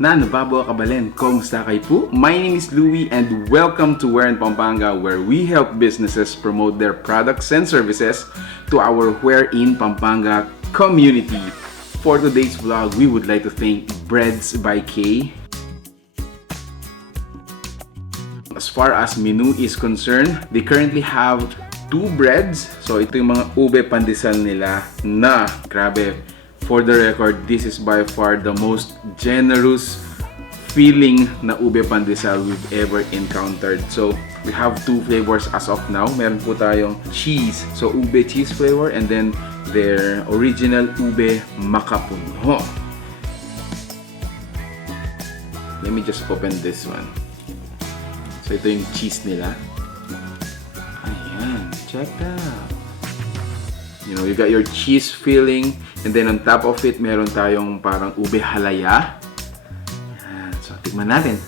na nababawa kabalin. Kumusta kayo po? My name is Louie and welcome to Where in Pampanga, where we help businesses promote their products and services to our Where in Pampanga community. For today's vlog, we would like to thank Breads by K. As far as menu is concerned, they currently have 2 breads. So ito yung mga Ube Pandesal nila na grabe. For the record, this is by far the most generous feeling na Ube Pandesal we've ever encountered. So we have 2 flavors as of now. Meron po tayong cheese. So ube cheese flavor and then their original Ube Macapuno. Let me just open this one. So ito yung cheese nila. Ayan, check that out. You know, you got your cheese filling and then on top of it, meron tayong parang Ube Halaya. Ayan, so tikman natin.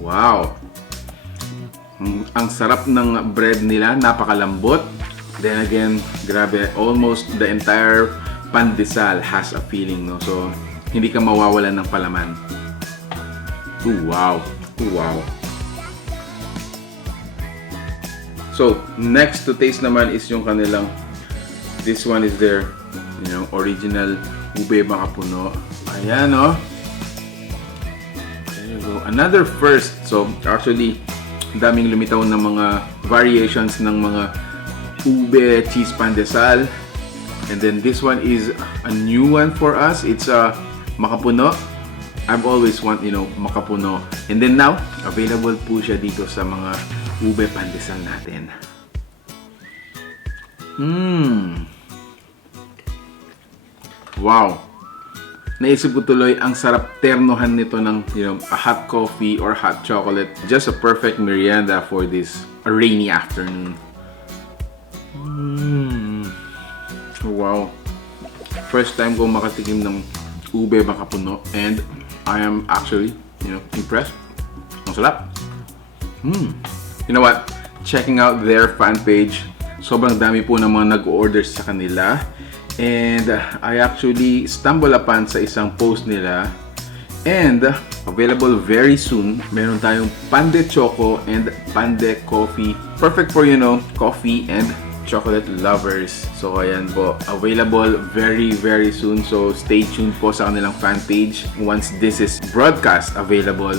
Wow! Ang sarap ng bread nila, napakalambot. Then again, grabe, almost the entire pandesal has a feeling, no? So, hindi ka mawawalan ng palaman. Ooh, wow! Ooh, wow! So, next to taste naman is yung kanilang, this one is their, you know, original Ube Macapuno. Ayan, no? There you go. Another first. So, actually, daming lumitaw na mga variations ng mga Ube Cheese Pandesal. And then this one is a new one for us. It's a Macapuno. I've always want, you know, Macapuno. And then now, available po siya dito sa mga Ube Pandesal natin. Wow! Naisip ko tuloy, ang sarap ternohan nito ng, you know, a hot coffee or hot chocolate. Just a perfect merienda for this rainy afternoon. Wow! First time ko makatikim ng Ube Macapuno and I am actually, you know, impressed. Ang sarap. You know what? Checking out their fan page, sobrang dami po ng mga nag-order sa kanila. And I actually stumbled upon sa isang post nila. And available very soon, meron tayong Pande Choco and Pande Coffee. Perfect for, you know, coffee and chocolate lovers. So ayan po, available very soon. So stay tuned po sa kanilang fan page. Once this is broadcast available,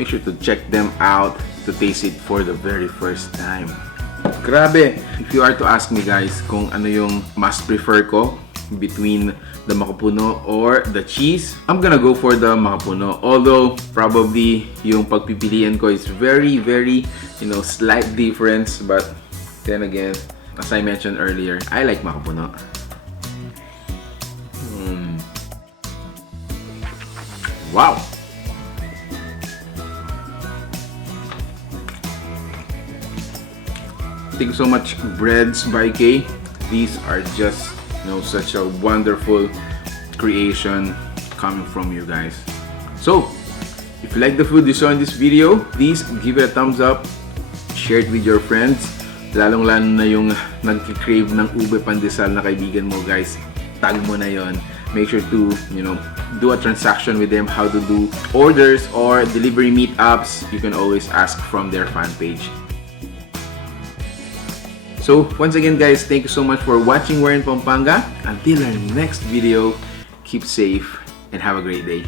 make sure to check them out to taste it for the very first time. Grabe! If you are to ask me guys kung ano yung mas prefer ko between the Macapuno or the cheese, I'm gonna go for the Macapuno. Although probably yung pagpipilian ko is very, you know, slight difference. But then again, as I mentioned earlier, I like Macapuno. Wow! Thank you so much, Breads by K. These are just, you know, such a wonderful creation coming from you guys. So, if you like the food you saw in this video, please give it a thumbs up, share it with your friends. Lalong-lalo na yung nagki-crave ng Ube Pandesal na kaibigan mo, guys. Tag mo na yon. Make sure to, you know, do a transaction with them, how to do orders or delivery meetups. You can always ask from their fan page. So, once again, guys, thank you so much for watching Where in Pampanga. Until our next video, keep safe and have a great day.